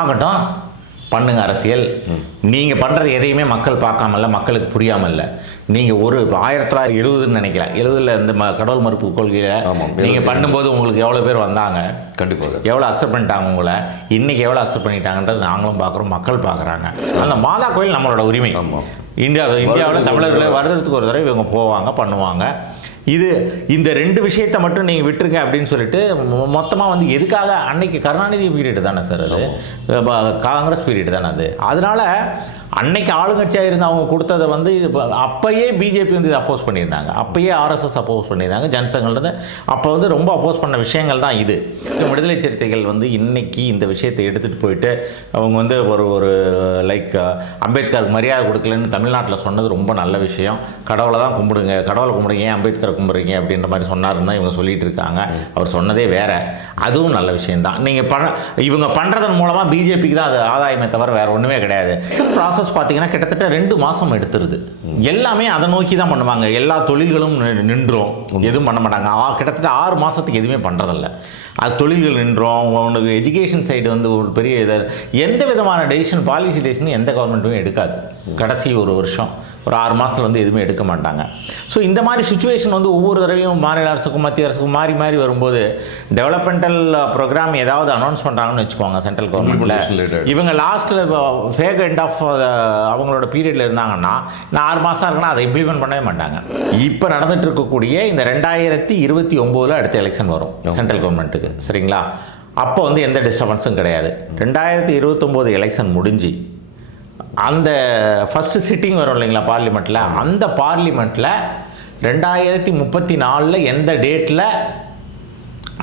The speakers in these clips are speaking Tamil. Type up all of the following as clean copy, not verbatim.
ஆகட்டும், பண்ணுங்க அரசியல். நீங்கள் பண்ணுறது எதையுமே மக்கள் பார்க்காமல்ல, மக்களுக்கு புரியாமல்ல. நீங்கள் ஒரு 1970 நினைக்கிறேன், 70 இந்த கடவுள் மறுப்பு கொள்கையை நீங்கள் பண்ணும்போது உங்களுக்கு எவ்வளோ பேர் வந்தாங்க, கண்டிப்பாக எவ்வளோ அக்செப்ட் பண்ணிட்டாங்க உங்களை, இன்றைக்கி எவ்வளோ அக்செப்ட் பண்ணிட்டாங்கன்றது நாங்களும் பார்க்குறோம், மக்கள் பார்க்குறாங்க. அந்த மாதா கோயில் நம்மளோட உரிமை. இந்தியாவில் தமிழர்களை வருடத்துக்கு ஒரு தடவை இவங்க போவாங்க, பண்ணுவாங்க. இந்த 2 விஷயத்தை மட்டும் நீங்கள் விட்டுருங்க அப்படின்னு சொல்லிட்டு மொத்தமாக வந்து எதுக்காக அன்னைக்கு கருணாநிதி பீரியடு தானே சார், அது காங்கிரஸ் பீரியடு தானே அது. அதனால் அன்னைக்கு ஆளுங்கட்சியாக இருந்து அவங்க கொடுத்ததை வந்து அப்போயே பிஜேபி வந்து அப்போஸ் பண்ணியிருந்தாங்க, அப்போயே ஆர்எஸ்எஸ் அப்போஸ் பண்ணியிருந்தாங்க, ஜனசங்கள்ன்றது அப்போ வந்து ரொம்ப அப்போஸ் பண்ண விஷயங்கள் தான் இது. விடுதலை சிறுத்தைகள் வந்து இன்னைக்கு இந்த விஷயத்தை எடுத்துகிட்டு போயிட்டு அவங்க வந்து ஒரு லைக் அம்பேத்கருக்கு மரியாதை கொடுக்கலன்னு தமிழ்நாட்டில் சொன்னது ரொம்ப நல்ல விஷயம். கடவுளை தான் கும்பிடுங்க, கடவுளை கும்பிடுங்க, ஏன் அம்பேத்கரை கும்பிடுறீங்க அப்படின்ற மாதிரி சொன்னாருன்னு தான் இவங்க சொல்லிட்டு இருக்காங்க. அவர் சொன்னதே வேற, அதுவும் நல்ல விஷயம்தான். நீங்கள் இவங்க பண்ணுறதன் மூலமாக பிஜேபிக்கு தான் அது ஆதாயமே தவிர வேறு ஒன்றுமே கிடையாது. ப்ராசஸ் பார்த்தீங்கன்னா கிட்டத்தட்ட 2 மாதம் எடுத்துருது. எல்லாமே அதை நோக்கி தான் பண்ணுவாங்க. எல்லா தொழில்களும் நின்றோம், எதுவும் பண்ண மாட்டாங்க. கிட்டத்தட்ட 6 மாதத்துக்கு எதுவுமே பண்ணுறதில்ல. அது தொழில்கள் நின்றோம். உனக்கு எஜுகேஷன் சைடு வந்து ஒரு பெரிய எந்த விதமான டெசிஷன், பாலிசி டெசிஷன் எந்த கவர்மெண்ட்டுமே எடுக்காது. கடைசி ஒரு வருஷம், ஒரு 6 மாதத்தில் வந்து எதுவுமே எடுக்க மாட்டாங்க. ஸோ இந்த மாதிரி சுச்சுவேஷன் வந்து ஒவ்வொரு தடவையும் மாநில அரசுக்கும் மத்திய அரசுக்கும் மாறி மாறி வரும்போது டெவலப்மெண்டல் ப்ரோக்ராம் ஏதாவது அனௌன்ஸ் பண்ணுறாங்கன்னு வச்சுக்கோங்க சென்ட்ரல் கவர்மெண்ட்டில், இவங்க லாஸ்ட்டில் ஃபேக் எண்ட் ஆஃப் அவங்களோட பீரியடில் இருந்தாங்கன்னா, நான் 6 மாதம் இருக்குன்னா அதை இம்ப்ளிமெண்ட் பண்ணவே மாட்டாங்க. இப்போ நடந்துட்டு இருக்கக்கூடிய இந்த 2029 அடுத்த எலெக்ஷன் வரும் சென்ட்ரல் கவர்மெண்ட்டுக்கு, சரிங்களா? அப்போ வந்து எந்த டிஸ்டர்பன்ஸும் கிடையாது. 2029 எலெக்ஷன் முடிஞ்சு அந்த ஃபஸ்ட்டு சிட்டிங் வரும் இல்லைங்களா பார்லிமெண்ட்டில், அந்த பார்லிமெண்ட்டில் 2034 எந்த டேட்டில்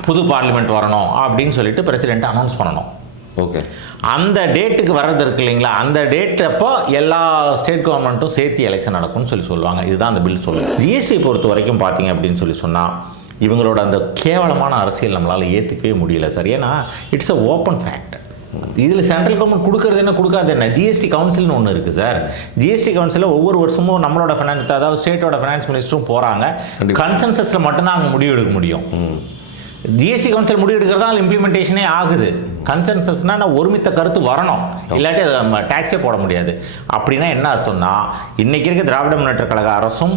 புது பார்லிமெண்ட் வரணும் அப்படின்னு சொல்லிட்டு பிரசிடெண்ட் அனௌன்ஸ் பண்ணணும். ஓகே, அந்த டேட்டுக்கு வர்றது இருக்கு இல்லைங்களா, அந்த டேட் அப்போ எல்லா ஸ்டேட் கவர்மெண்ட்டும் சேர்த்து எலெக்ஷன் நடக்கும்னு சொல்லுவாங்க. இதுதான் அந்த பில் சொல்லுங்கள். ஜிஎஸ்டி பொறுத்த வரைக்கும் பார்த்தீங்க அப்படின்னு சொன்னால் இவங்களோட அந்த கேவலமான அரசியல் நம்மளால் ஏற்றுக்கவே முடியல சார். ஏன்னா இட்ஸ் அ ஓப்பன் ஃபேக்ட். இதில் சென்ட்ரல் கவர்மெண்ட் கொடுக்கறது என்ன, கொடுக்காது என்ன. ஜிஎஸ்டி கவுன்சில்னு ஒன்று இருக்குது சார். ஜிஎஸ்டி கவுன்சிலில் ஒவ்வொரு வருஷமும் நம்மளோட ஃபினான்ஸ், அதாவது ஸ்டேட்டோட ஃபினான்ஸ் மினிஸ்டரும் போகிறாங்க. கன்சென்சஸில் மட்டும்தான் அங்கே முடிவு எடுக்க முடியும். ஜிஎஸ்டி கவுன்சில் முடிவு எடுக்கிறதா இம்ப்ளிமெண்டேஷனே ஆகுது. கன்சென்சஸ்னால் ஒருமித்த கருத்து வரணும், இல்லாட்டி அதை டேக்ஸே போட முடியாது. அப்படின்னா என்ன அர்த்தம்னா, இன்றைக்கி இருக்க திராவிட முன்னேற்ற கழக அரசும்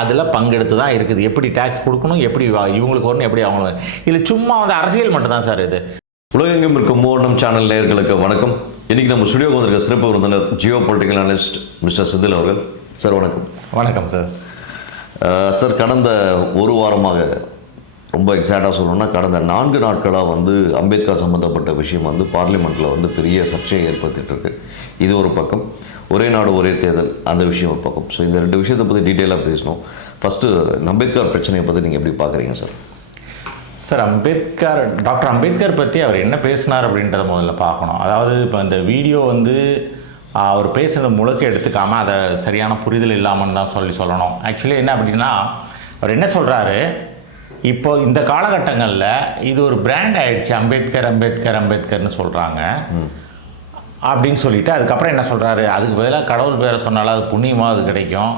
அதில் பங்கெடுத்து தான் இருக்குது. எப்படி டேக்ஸ் கொடுக்கணும், எப்படி இவங்களுக்கு வரணும், எப்படி அவங்களுக்கு. இதில் சும்மா வந்து அரசியல் மட்டும்தான் சார் இது. உலகெங்கும் இருக்கும் மூவண்ணம் சேனல் நேயர்களுக்கு வணக்கம். இன்றைக்கி நம்ம ஸ்டுடியோக்கு வந்திருக்க சிறப்பு விருந்தினர் Jio political analyst mister Senthil அவர்கள். சார் வணக்கம். வணக்கம் சார். சார், கடந்த ஒரு வாரமாக ரொம்ப எக்ஸாக்டாக சொல்லணும்னா கடந்த 4 நாட்களாக வந்து அம்பேத்கர் சம்மந்தப்பட்ட விஷயம் வந்து பார்லிமெண்ட்டில் வந்து பெரிய சர்ச்சையை ஏற்படுத்திகிட்ருக்கு. இது ஒரு பக்கம், ஒரே நாடு ஒரே தேர்தல் அந்த விஷயம் ஒரு பக்கம். ஸோ இந்த 2 விஷயத்தை பற்றி டீட்டெயிலாக பேசணும். ஃபஸ்ட்டு அம்பேத்கர் பிரச்சனையை பற்றி நீங்கள் எப்படி பார்க்குறீங்க சார்? சார், டாக்டர் அம்பேத்கர் பற்றி அவர் என்ன பேசினார் அப்படின்றத முதல்ல பார்க்கணும். அதாவது இப்போ இந்த வீடியோ வந்து அவர் பேசுனது முழுக்க எடுத்துக்காமல் அதை சரியான புரிதல் இல்லாமல் தான் சொல்லணும். ஆக்சுவலி என்ன அப்படின்னா, அவர் என்ன சொல்கிறாரு, இப்போ இந்த காலகட்டங்களில் இது ஒரு பிராண்ட் ஆகிடுச்சு, அம்பேத்கர்னு சொல்கிறாங்க அப்படின்னு சொல்லிட்டு அதுக்கப்புறம் என்ன சொல்கிறாரு, அதுக்கு பதிலாக கடவுள் பேரை சொன்னாலும் அது புண்ணியமாக அது கிடைக்கும்.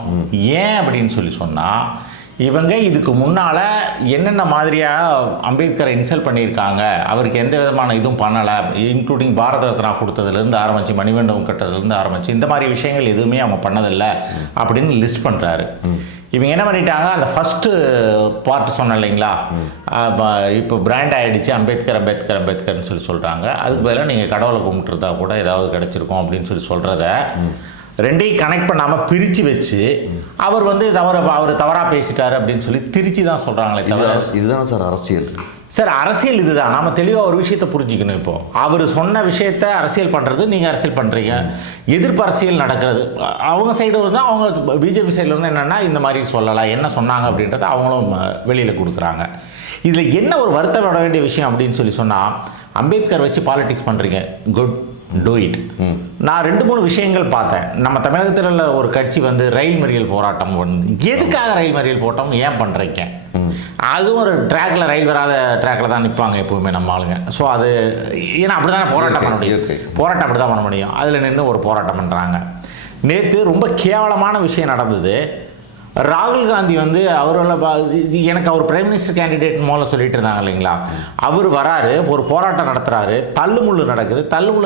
ஏன் அப்படின்னு சொன்னால், இவங்க இதுக்கு முன்னால் என்னென்ன மாதிரியாக அம்பேத்கரை இன்சல்ட் பண்ணியிருக்காங்க, அவருக்கு எந்த விதமான இதுவும் பண்ணலை, இன்க்ளூடிங் பாரத ரத்னா கொடுத்ததுலேருந்து ஆரம்பித்து, மணிமண்டபம் கட்டுறதுலேருந்து ஆரம்பித்து இந்த மாதிரி விஷயங்கள் எதுவுமே அவங்க பண்ணதில்லை அப்படின்னு லிஸ்ட் பண்ணுறாரு. இவங்க என்ன பண்ணிட்டாங்க, அந்த ஃபஸ்ட்டு பார்ட் சொன்னேன் இல்லைங்களா, இப்போ பிராண்ட் ஆகிடுச்சு அம்பேத்கர்னு சொல்கிறாங்க. அதுக்கு பதிலாக நீங்கள் கடவுளை கும்பிட்டுருந்தா கூட ஏதாவது கிடச்சிருக்கும் அப்படின்னு சொல்கிறத ரெண்டையும் கனெக்ட் பண்ணாமல் பிரித்து வச்சு அவர் வந்து அவர் தவறாக பேசிட்டார் அப்படின்னு சொல்லி திருச்சி தான் சொல்கிறாங்களே தவிர. இதுதான் சார் அரசியல். சார், அரசியல் இதுதான். நாம் தெளிவாக ஒரு விஷயத்தை புரிஞ்சிக்கணும். இப்போது அவர் சொன்ன விஷயத்தை அரசியல் பண்ணுறது, நீங்கள் அரசியல் பண்ணுறீங்க, எதிர்ப்பு அரசியல் நடக்கிறது. அவங்க சைடு வந்து அவங்க பிஜேபி சைடில் வந்து என்னென்னா இந்த மாதிரி சொல்லலாம், என்ன சொன்னாங்க அப்படின்றத அவங்களும் வெளியில் கொடுக்குறாங்க. இதில் என்ன ஒரு வருத்தப்பட வேண்டிய விஷயம் அப்படின்னு சொன்னால், அம்பேத்கர் வச்சு பாலிடிக்ஸ் பண்ணுறீங்க, குட், டூ இட். நான் 2-3 விஷயங்கள் பார்த்தேன். நம்ம தமிழகத்தில் ஒரு கட்சி வந்து ரயில் மறியல் போராட்டம் எதுக்காக ரயில் மறியல் போராட்டம் ஏன் பண்ணுறீங்க? அதுவும் ஒரு ட்ராக்ல, ரயில் வராத ட்ராக்ல தான் நிற்பாங்க எப்பவுமே நம்ம ஆளுங்க. ஸோ அது ஏன்னா அப்படி தானே போராட்டம் பண்ண முடியும், போராட்டம் அப்படி தான் பண்ண முடியும். அதில் நின்று ஒரு போராட்டம் பண்ணுறாங்க. நேற்று ரொம்ப கேவலமான விஷயம் நடந்தது. ராகுல் காந்தி வந்து எனக்கு அவர் பிரைம் மினிஸ்டர் கேண்டிடேட் மூலம் சொல்லிட்டு இருந்தாங்க இல்லைங்களா, அவர் வராரு, ஒரு போராட்டம் நடத்துறாரு, தள்ளுமுள்ளு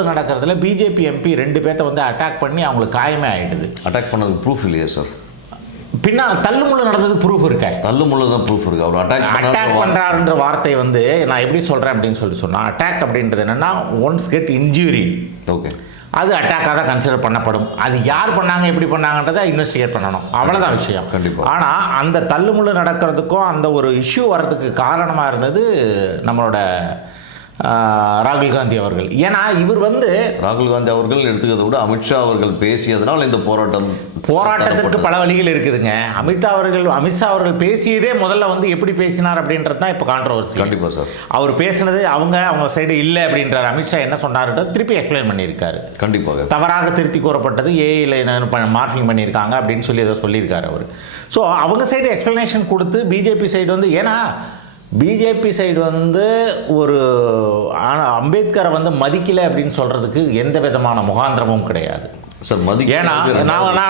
நடக்கிறதுல பிஜேபி எம்பி 2 பேர்த்த வந்து அட்டாக் பண்ணி அவங்களுக்கு காயமே ஆயிடுது. அட்டாக் பண்ணது ப்ரூஃப் இல்லையா சார்? பின்னால் தள்ளுமுள்ளு நடந்தது ப்ரூஃப் இருக்கா? தள்ளுமுள்ளு தான் ப்ரூஃப் இருக்கு. அவர் அட்டாக் பண்ணுறாருன்ற வார்த்தை வந்து நான் எப்படி சொல்கிறேன் அப்படின்னு சொன்னால், அட்டாக் அப்படின்றது என்னென்னா ஒன்ஸ் கெட் இன்ஜூரி, ஓகே, அது அட்டாக்காக தான் கன்சிடர் பண்ணப்படும். அது யார் பண்ணாங்க எப்படி பண்ணாங்கன்றதை இன்வெஸ்டிகேட் பண்ணணும், அவ்வளோதான் விஷயம். கண்டிப்பாக. ஆனால் அந்த தள்ளுமுள்ளு நடக்கிறதுக்கும் அந்த ஒரு இஷ்யூ வர்றதுக்கு காரணமாக இருந்தது நம்மளோட ராகுல் காந்தி அவர்கள். ஏன்னா இவர் வந்து ராகுல் காந்தி அவர்கள் எடுத்துக்கிறத விட அமித்ஷா அவர்கள் பேசியதனால் இந்த போராட்டத்திற்கு பல வழிகள் இருக்குதுங்க. அமித்ஷா அவர்கள் பேசியதே முதல்ல வந்து எப்படி பேசினார் அப்படின்றது தான் இப்போ கான்ட்ரவர்சி. கண்டிப்பாக சார். அவர் பேசினது அவங்க சைடு இல்லை அப்படின்றார். அமித்ஷா என்ன சொன்னார்ன்றது திருப்பி எக்ஸ்பிளைன் பண்ணியிருக்காரு. கண்டிப்பாக தவறாக திருத்தி கூறப்பட்டது ஏஐயில் மார்க்கிங் பண்ணியிருக்காங்க அப்படின்னு சொல்லி ஏதோ சொல்லியிருக்காரு அவர். ஸோ அவங்க சைடு எக்ஸ்பிளனேஷன் கொடுத்து பிஜேபி சைடு வந்து, ஏன்னா பிஜேபி சைடு வந்து ஒரு அம்பேத்கரை வந்து மதிக்கலை அப்படின்னு சொல்கிறதுக்கு எந்த விதமான முகாந்திரமும் கிடையாது சார். ஏன்னா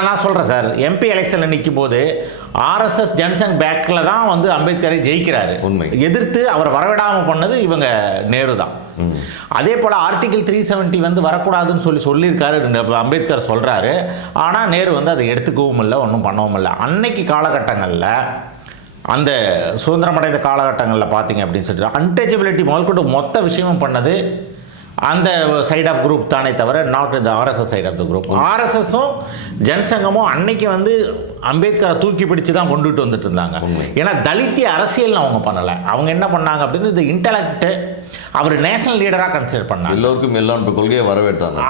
நான் சொல்கிறேன் சார், எம்பி எலெக்ஷனில் நிற்கும் போது ஆர்எஸ்எஸ் ஜனசங் பேக்கில் தான் வந்து அம்பேத்கரை ஜெயிக்கிறாரு. உண்மை. எதிர்த்து அவர் வரவிடாமல் பண்ணது இவங்க நேரு தான். அதே போல் ஆர்டிகிள் 370 வந்து வரக்கூடாதுன்னு சொல்லியிருக்காரு அம்பேத்கர் சொல்கிறாரு. ஆனால் நேரு வந்து அதை எடுத்துக்கவும் இல்லை, ஒன்றும் பண்ணவும் இல்லை. அன்னைக்கு காலகட்டங்களில், அந்த சுதந்திரம் அடைந்த காலகட்டங்களில் பார்த்தீங்க அப்படின்னு சொல்லிட்டு அன்டச்சபிலிட்டி முதல்கொண்டு மொத்த விஷயமும் பண்ணது அந்த சைட் ஆஃப் குரூப் தானே தவிர நாட் இந்த RSS side of the group. ஆர்எஸ்எஸும் ஜனசங்கமும் அன்னைக்கு வந்து அம்பேத்கரை தூக்கி பிடிச்சு தான் கொண்டுட்டு வந்துட்டு இருந்தாங்க. ஏன்னா தலித்திய அரசியல் அவங்க பண்ணலை. அவங்க என்ன பண்ணாங்க அப்படின்னு இந்த இன்டலெக்ட் அவர் நேஷனல் லீடராக கன்சிடர் பண்ணாங்க. எல்லோருக்கும் எல்லாம் கொள்கையை வரவேற்றாங்க.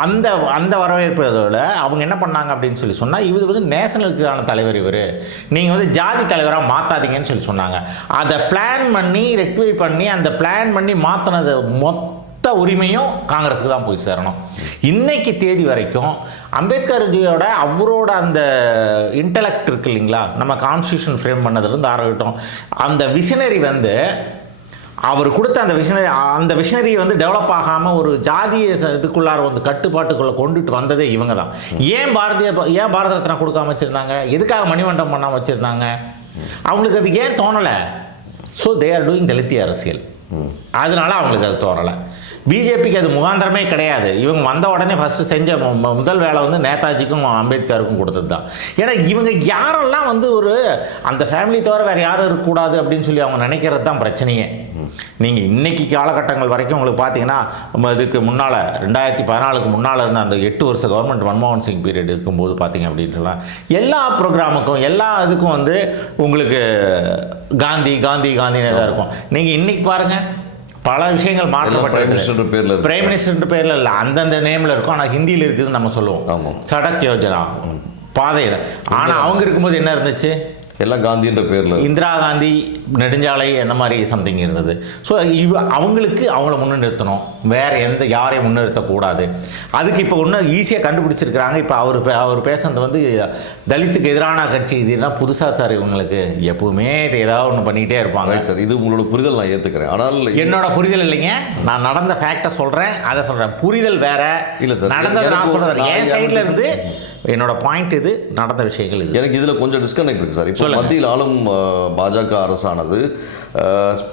அந்த வரவேற்பதோட அவங்க என்ன பண்ணாங்க அப்படின்னு சொன்னால், இவர் வந்து நேஷனலுக்கான தலைவர், இவர் நீங்கள் வந்து ஜாதி தலைவராக மாற்றாதீங்கன்னு சொன்னாங்க. அதை பிளான் பண்ணி ரெக்டிஃபை பண்ணி அந்த பிளான் பண்ணி மாற்றினது மொத்த உரிமையும் காங்கிரஸுக்கு தான் போய் சேரணும். இன்னைக்கு தேதி வரைக்கும் அம்பேத்கர்ஜியோட அவரோட அந்த இன்டலெக்ட் இருக்கு இல்லைங்களா, நம்ம கான்ஸ்டியூஷன் ஃப்ரேம் பண்ணதுலேருந்து ஆரம்பிட்டோம், அந்த விஷனரி வந்து அவர் கொடுத்த அந்த விஷனரியை வந்து டெவலப் ஆகாமல் ஒரு ஜாதிய இதுக்குள்ளார வந்து கட்டுப்பாட்டுக்குள்ளே கொண்டுட்டு வந்ததே இவங்க தான். ஏன் பாரத ரத்னா கொடுக்காம வச்சுருந்தாங்க? எதுக்காக மணிமண்டபம் பண்ணாமல் வச்சுருந்தாங்க? அவங்களுக்கு அது ஏன் தோணலை? ஸோ தே ஆர் டூயிங் தலித்திய அரசியல். அதனால அவங்களுக்கு அது தோணலை. பிஜேபிக்கு அது முகாந்திரமே கிடையாது. இவங்க வந்த உடனே ஃபஸ்ட்டு செஞ்ச முதல் வேலை வந்து நேதாஜிக்கும் அம்பேத்கருக்கும் கொடுத்தது தான். ஏன்னா இவங்க யாரெல்லாம் வந்து ஒரு அந்த ஃபேமிலி தவிர வேறு யாரும் இருக்கக்கூடாது அப்படின்னு சொல்லி அவங்க நினைக்கிறது தான் பிரச்சனையே. நீங்கள் இன்றைக்கி காலகட்டங்கள் வரைக்கும் உங்களுக்கு பார்த்தீங்கன்னா, இதுக்கு முன்னால் 2014க்கு முன்னால் இருந்த அந்த 8 வருஷ கவர்மெண்ட் மன்மோகன் சிங் பீரியட் இருக்கும்போது பார்த்தீங்க அப்படின்ட்டுலாம் எல்லா ப்ரோக்ராமுக்கும் எல்லா இதுக்கும் வந்து உங்களுக்கு காந்தினே தான் இருக்கும். நீங்கள் இன்றைக்கி பாருங்கள், பல விஷயங்கள் மாற்றப்பட்டு பிரைம் மினிஸ்டர் பேரில் இல்லை, அந்தந்த நேமில் இருக்கும். ஆனால் ஹிந்தியில் இருக்குதுன்னு நம்ம சொல்லுவோம். சடக் யோஜனா, பாதையில். ஆனால் அவங்க இருக்கும்போது என்ன இருந்துச்சு? எல்லாம் காந்தின்ற பேரில் இந்திரா காந்தி நெடுஞ்சாலை அந்த மாதிரி சம்திங் இருந்தது. ஸோ அவங்களுக்கு அவங்கள முன்னிறுத்தணும், வேறு யாரையும் முன்னிறுத்தக்கூடாது. அதுக்கு இப்போ ஒன்றும் ஈஸியாக கண்டுபிடிச்சிருக்கிறாங்க. இப்போ அவர் பேசுனது வந்து தலித்துக்கு எதிரான கட்சி, இதுனா புதுசாக சார். இவங்களுக்கு எப்பவுமே இது ஏதாவது ஒன்று பண்ணிக்கிட்டே இருப்பாங்க சார். இது உங்களோட புரிதல் நான் ஏற்றுக்கிறேன். ஆனால் என்னோட புரிதல் இல்லைங்க, நான் நடந்த ஃபேக்டை சொல்கிறேன், அதை சொல்கிறேன். புரிதல் வேற இல்லை சார். நடந்தது நான் சொல்கிறேன் என் சைடில் இருந்து. என்னோட பாயிண்ட் இது, நடந்த விஷயங்கள் இது. எனக்கு இதில் கொஞ்சம் டிஸ்கனெக்ட் இருக்குது சார். இப்போ மத்தியில் ஆளும் பாஜக அரசானது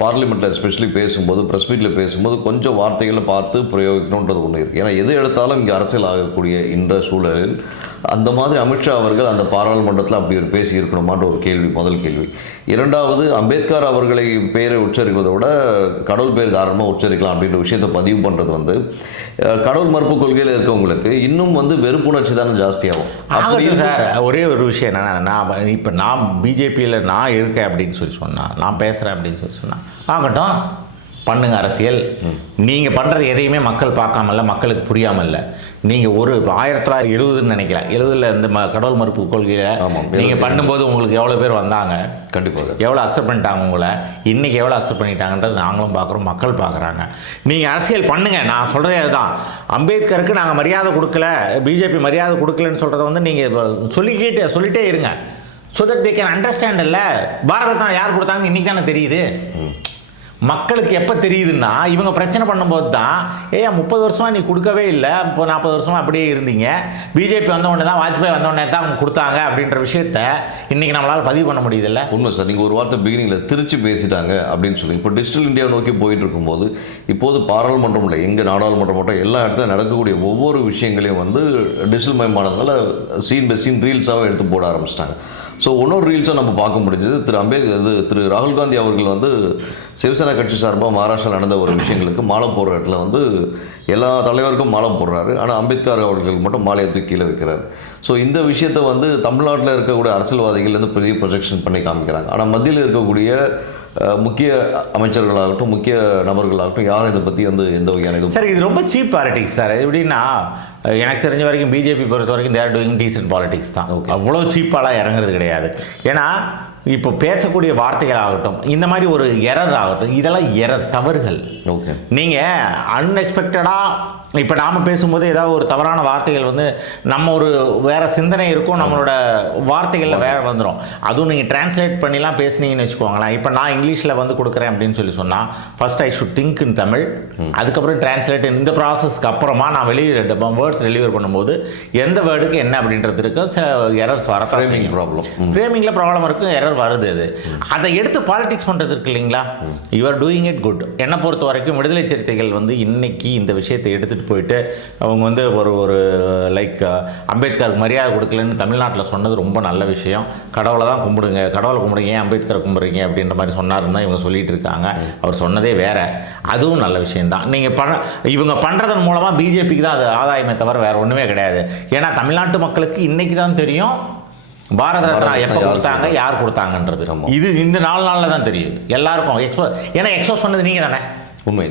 பார்லிமெண்ட்டில் எஸ்பெஷலி பேசும்போது, ப்ரெஸ் மீட்டில் பேசும்போது கொஞ்சம் வார்த்தைகளை பார்த்து பிரயோகிக்கணுன்றது ஒன்று இருக்குது. ஏன்னா எது எடுத்தாலும் இங்கே அரசியல் ஆகக்கூடிய இந்த சூழலில் அந்த மாதிரி அமித்ஷா அவர்கள் அந்த பாராளுமன்றத்தில் அப்படி ஒரு பேசி இருக்கணுமான்ற ஒரு கேள்வி, முதல் கேள்வி. இரண்டாவது, அம்பேத்கர் அவர்களை பேரை உச்சரிப்பதை விட கடவுள் பேர் தாராளமாக உச்சரிக்கலாம் அப்படின்ற விஷயத்தை பதிவு பண்ணுறது வந்து கடவுள் மறுப்பு கொள்கையில் இருக்கவங்களுக்கு இன்னும் வந்து வெறுப்புணர்ச்சி தானே ஜாஸ்தியாகும். அப்படி சார், ஒரே ஒரு விஷயம் என்னென்னா, நான் பிஜேபியில் நான் இருக்கேன் அப்படின்னு சொன்னால், நான் பேசுகிறேன் அப்படின்னு சொன்னால் ஆகட்டும், பண்ணுங்க அரசியல். நீங்கள் பண்ணுறது எதையுமே மக்கள் பார்க்காமல்ல, மக்களுக்கு புரியாமல் இல்லை. நீங்கள் ஒரு 1970ன்னு நினைக்கிறேன், 70ல் இந்த கடவுள் மறுப்பு கொள்கையில் நீங்கள் பண்ணும்போது உங்களுக்கு எவ்வளோ பேர் வந்தாங்க, கண்டிப்பாக எவ்வளோ அக்செப்ட் பண்ணிட்டாங்க உங்களை, இன்றைக்கி எவ்வளோ அக்செப்ட் பண்ணிட்டாங்கன்றது நாங்களும் பார்க்குறோம், மக்கள் பார்க்குறாங்க. நீங்கள் அரசியல் பண்ணுங்கள். நான் சொல்கிறதே அதுதான். அம்பேத்கருக்கு நாங்கள் மரியாதை கொடுக்கல, பிஜேபி மரியாதை கொடுக்கலன்னு சொல்கிறத வந்து நீங்கள் சொல்லிட்டே இருங்க. So that they can understand. இல்லை பாரத தான் யார் கொடுத்தாங்கன்னு இன்றைக்கி தானே தெரியுது. மக்களுக்கு எப்போ தெரியுதுன்னா இவங்க பிரச்சனை பண்ணும்போது தான் 30 வருஷமா நீ கொடுக்கவே இல்லை, இப்போ 40 வருஷமா அப்படியே இருந்தீங்க, பிஜேபி வந்தவொடனே தான், வாஜ்பாய் வந்தவொடனே தான் அவங்க கொடுத்தாங்க அப்படின்ற விஷயத்த இன்னைக்கு நம்மளால் பதிவு பண்ண முடியுதுல்ல. உண்மை சார். நீங்கள் ஒரு வார்த்தை பிகினிங்கில் திருச்சி பேசிட்டாங்க அப்படின்னு சொல்லி இப்போ டிஜிட்டல் இந்தியா நோக்கி போயிட்டு இருக்கும்போது இப்போது பாராளுமன்றம் இல்லை, எங்கள் நாடாளுமன்றம் மட்டும் எல்லா இடத்துலையும் நடக்கக்கூடிய ஒவ்வொரு விஷயங்களையும் வந்து டிஜிட்டல் மயமானதுனால சீன் பை சீன் ரீல்ஸாக எடுத்து போட ஆரம்பிச்சிட்டாங்க. ஸோ இன்னொரு ரீல்ஸாக நம்ம பார்க்க முடிஞ்சது, திரு ராகுல் காந்தி அவர்கள் வந்து சிவசேனா கட்சி சார்பாக மகாராஷ்டிரா நடந்த ஒரு விஷயங்களுக்கு மாலை போடுற இடத்துல வந்து எல்லா தலைவருக்கும் மாலை போடுறாரு, ஆனால் அம்பேத்கர் அவர்களுக்கு மட்டும் மாலையை தூக்கி கீழே வைக்கிறார். ஸோ இந்த விஷயத்தை வந்து தமிழ்நாட்டில் இருக்கக்கூடிய அரசியல்வாதிகள் வந்து பெரிய ப்ரொஜெக்ஷன் பண்ணி காமிக்கிறாங்க. ஆனால் மத்தியில் இருக்கக்கூடிய முக்கிய அமைச்சர்களாகட்டும் முக்கிய நபர்களாகட்டும் யாரும் இதை பற்றி வந்து எந்த வகையான இது சார், இது ரொம்ப சீப் பாலிடிக்ஸ் சார். எப்படின்னா எனக்கு தெரிஞ்ச வரைக்கும் பிஜேபி பொறுத்த வரைக்கும் தேர் டூயிங் டீசன்ட் பாலிடிக்ஸ் தான். அவ்வளோ சீப்பாலாம் இறங்குறது கிடையாது. ஏன்னா இப்போ பேசக்கூடிய வார்த்தைகள் ஆகட்டும், இந்த மாதிரி ஒரு எரர் ஆகட்டும், இதெல்லாம் எரர், தவறுகள். ஓகே, நீங்கள் அன்எக்ஸ்பெக்டடாக இப்போ நாம் பேசும்போது ஏதாவது ஒரு தவறான வார்த்தைகள் வந்து நம்ம ஒரு வேறு சிந்தனை இருக்கும், நம்மளோட வார்த்தைகளில் வேறு வந்துடும். அதுவும் நீங்கள் டிரான்ஸ்லேட் பண்ணிலாம் பேசுனீங்கன்னு வச்சுக்கோங்களேன். இப்போ நான் இங்கிலீஷில் வந்து கொடுக்குறேன் அப்படின்னு சொல்லி சொன்னால் first I should think in Tamil, அதுக்கப்புறம் டிரான்ஸ்லேட். இந்த ப்ராசஸ்க்கு அப்புறமா நான் வேர்ட்ஸ் டெலிவர் பண்ணும்போது எந்த வேர்டுக்கு என்ன அப்படின்றது இருக்கும். சில எரர்ஸ் வர ஃப்ரேமிங்கில் ப்ராப்ளம் இருக்கும், எரர் வருது. அதை எடுத்து பாலிடிக்ஸ் பண்ணுறது இருக்கு இல்லைங்களா. You are doing it good. என்னை பொறுத்த வரைக்கும் விடுதலை சிறுத்தைகள் வந்து இன்னைக்கு இந்த விஷயத்தை எடுத்துகிட்டு போயிட்டு அவங்க வந்து ஒரு லைக் அம்பேத்கருக்கு மரியாதை கொடுக்கலன்னு தமிழ்நாட்டில் சொன்னது ரொம்ப நல்ல விஷயம். கடவுளை தான் கும்பிடுங்க, கடவுளை கும்பிடுங்க, ஏன் அம்பேத்கரை கும்பிடுறீங்க அப்படின்ற மாதிரி சொன்னாருன்னு தான் இவங்க சொல்லிட்டு இருக்காங்க. அவர் சொன்னதே வேற. அதுவும் நல்ல விஷயம்தான். நீங்கள் இவங்க பண்ணுறதன் மூலமாக பிஜேபிக்கு தான் அது ஆதாயமே தவிர வேற ஒன்றுமே கிடையாது. ஏன்னா தமிழ்நாட்டு மக்களுக்கு இன்னைக்கு தான் தெரியும் பாரத ரத்னா எப்போ கொடுத்தாங்க, யார் கொடுத்தாங்கன்றது. இது இந்த 4 நாளில் தான் தெரியும் எல்லாருக்கும். ஏன்னா எக்ஸ்போஸ் பண்ணது நீங்கள் தானே. உண்மை.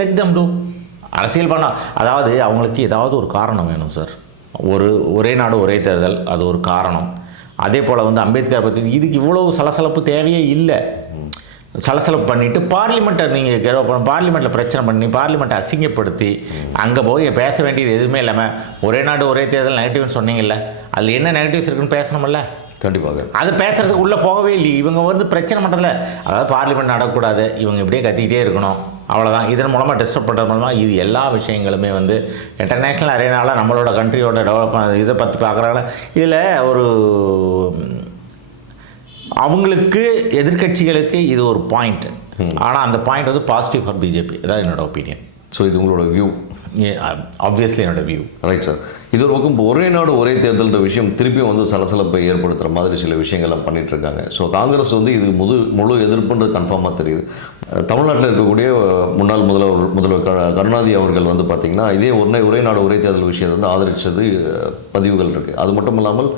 Let them do. அரசியல் பண்ண, அதாவது அவங்களுக்கு ஏதாவது ஒரு காரணம் வேணும் சார். ஒரே நாடு ஒரே தேர்தல், அது ஒரு காரணம். அதே போல் வந்து அம்பேத்கர் பற்றி இதுக்கு இவ்வளவு சலசலப்பு தேவையே இல்லை. சலசலப்பு பண்ணிவிட்டு பார்லிமெண்ட்டை நீங்கள் பார்லிமெண்ட்டில் பிரச்சனை பண்ணி பார்லிமெண்ட்டை அசிங்கப்படுத்தி அங்கே போய் பேச வேண்டியது எதுவுமே இல்லாமல் ஒரே நாடு ஒரே தேர்தல் நெகட்டிவ்னு சொன்னீங்கல்ல, அதில் என்ன நெகட்டிவ்ஸ் இருக்குன்னு பேசணுமில்ல. கண்டிப்பாக அது பேசுகிறதுக்கு உள்ளே போகவே இல்லை. இவங்க வந்து பிரச்சனை பண்ணுறதில்ல. அதாவது பார்லிமெண்ட் நடக்கக்கூடாது, இவங்க இப்படியே கத்திக்கிட்டே இருக்கணும், அவ்வளோதான். இதன் மூலமாக டிஸ்டர்ப் பண்ணுறது மூலமாக இது எல்லா விஷயங்களுமே வந்து இன்டர்நேஷ்னல் அரேனாவில் நம்மளோட கண்ட்ரியோட டெவலப்மெண்ட் இதை பற்றி பார்க்குறாங்கள. இதில் ஒரு அவங்களுக்கு எதிர்கட்சிகளுக்கு இது ஒரு பாயிண்ட். ஆனால் அந்த பாயிண்ட் வந்து பாசிட்டிவ் ஃபார் பிஜேபி. அதான் என்னோட ஒப்பீனியன். ஸோ இது உங்களோட வியூ. ஆப்வியஸ்லி என்னோட வியூ. Right sir. இது ஒரு பக்கம் ஒரே நாடு ஒரே தேர்தல்ன்ற விஷயம் திருப்பியும் வந்து சலசலப்பை ஏற்படுத்துகிற மாதிரி சில விஷயங்கள்லாம் பண்ணிட்டு இருக்காங்க. ஸோ காங்கிரஸ் வந்து இது முழு எதிர்ப்புன்றது கன்ஃபார்மாக தெரியுது. தமிழ்நாட்டில் இருக்கக்கூடிய முன்னாள் முதல்வர் கருணாநிதி அவர்கள் வந்து பார்த்திங்கன்னா இதே ஒரே நாடு ஒரே தேர்தல் விஷயத்தை வந்து ஆதரித்தது பதிவுகள் இருக்குது. அது மட்டும் இல்லாமல்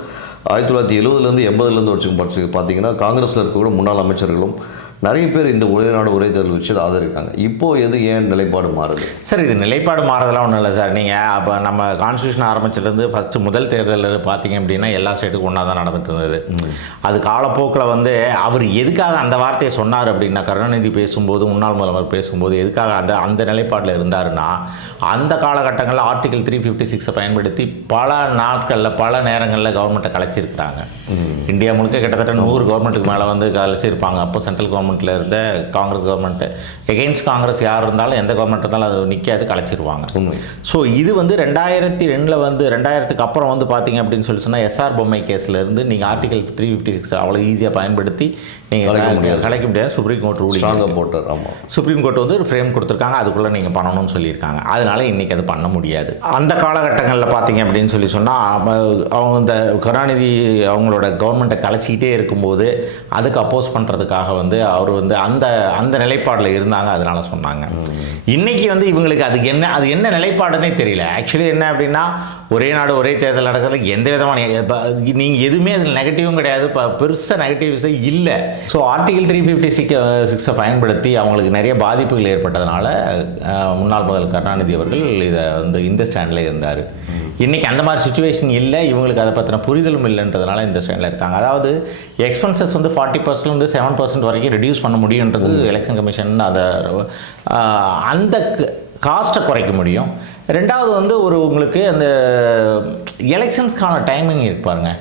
1970 80 வரைக்கும் பார்த்தீங்கன்னா காங்கிரஸில் இருக்கக்கூடிய முன்னாள் அமைச்சர்களும் நிறைய பேர் இந்த ஒரே நாடு ஒரே தேர்தல் விஷயத்தை ஆதரிக்காங்க. இப்போது ஏன் நிலைப்பாடு மாறுது சார்? இது நிலைப்பாடு மாறுதெல்லாம் ஒன்றும் இல்லை சார். நீங்கள் அப்போ நம்ம கான்ஸ்டியூஷன் ஆரம்பிச்சிலேருந்து ஃபஸ்ட்டு முதல் தேர்தலில் பார்த்தீங்க அப்படின்னா எல்லா ஸ்டேட்டுக்கும் ஒன்றா தான் நடந்துட்டு இருந்தது. அது காலப்போக்கில் வந்து அவர் எதுக்காக அந்த வார்த்தையை சொன்னார் அப்படின்னா, கருணாநிதி பேசும்போது முன்னாள் முதல்வர் பேசும்போது எதுக்காக அந்த நிலைப்பாட்டில் இருந்தாருன்னா, அந்த காலகட்டங்களில் ஆர்டிகல் 356 பயன்படுத்தி பல நாட்களில் பல நேரங்களில் கவர்மெண்ட்டை கலைச்சிருக்கிறாங்க. இந்தியா முழுக்க கிட்டத்தட்ட 100 கவர்மெண்ட்டுக்கு மேலே வந்து கலைச்சிருப்பாங்க. அப்போ சென்ட்ரல் கவர்மெண்ட்டில் இருந்த காங்கிரஸ் கவர்மெண்ட்டு எகெயின்ஸ்ட் காங்கிரஸ் யார் இருந்தாலும் எந்த கவர்மெண்ட் இருந்தாலும் அது நிற்காது, கலைச்சிருவாங்க. ஸோ இது வந்து 2002 வந்து 2000க்கு அப்புறம் வந்து பார்த்தீங்க அப்படின்னு சொல்லி சொன்னால் எஸ்ஆர் பொம்மை கேஸ்லேருந்து நீங்கள் ஆர்டிகல் 356 அவ்வளோ ஈஸியாக பயன்படுத்தி நீங்கள் கலைக்க முடியாது. சுப்ரீம் கோர்ட் ரூலிங் போட்டார். ஆமாம், சுப்ரீம் கோர்ட் வந்து ஒரு ஃப்ரேம் கொடுத்துருக்காங்க, அதுக்குள்ளே நீங்கள் பண்ணணும்னு சொல்லியிருக்காங்க. அதனால இன்றைக்கி அது பண்ண முடியாது. அந்த காலகட்டங்களில் பார்த்தீங்க அப்படின்னு சொல்லி சொன்னால் அவங்க இந்த கருணாநிதி அவங்களோட கவர்மெண்ட்டை கலைச்சிக்கிட்டே இருக்கும்போது அதுக்கு அப்போஸ் பண்ணுறதுக்காக வந்து அவர் வந்து அந்த நிலைப்பாடில் இருந்தாங்க. அதனால சொன்னாங்க. இன்றைக்கி வந்து இவங்களுக்கு அது என்ன நிலைப்பாடுன்னே தெரியல. ஆக்சுவலி என்ன அப்படின்னா, ஒரே நாடு ஒரே தேர்தல் நடக்கிறதுல எந்த விதமான நீங்கள் எதுவுமே அதில் நெகட்டிவும் கிடையாது, பெருசாக நெகட்டிவ்ஸே இல்லை. ஸோ ஆர்டிகல் 356 பயன்படுத்தி அவங்களுக்கு நிறைய பாதிப்புகள் ஏற்பட்டதுனால முன்னாள் முதல்வர் கருணாநிதி அவர்கள் இதை வந்து இந்த ஸ்டாண்டில் இருந்தார். இன்றைக்கி அந்த மாதிரி சுச்சுவேஷன் இல்லை. இவங்களுக்கு அதை பற்றின புரிதலும் இல்லைன்றதுனால இந்த ஸ்டாண்டில் இருக்காங்க. அதாவது எக்ஸ்பென்சஸ் வந்து 40% 7% வரைக்கும் ரெடியூஸ் பண்ண முடியுன்றது எலெக்ஷன் கமிஷன் அந்த காஸ்ட்டை குறைக்க முடியும். ரெண்டாவது வந்து உங்களுக்கு அந்த எலெக்ஷன்ஸ்க்கான டைமிங் இருப்பாருங்க.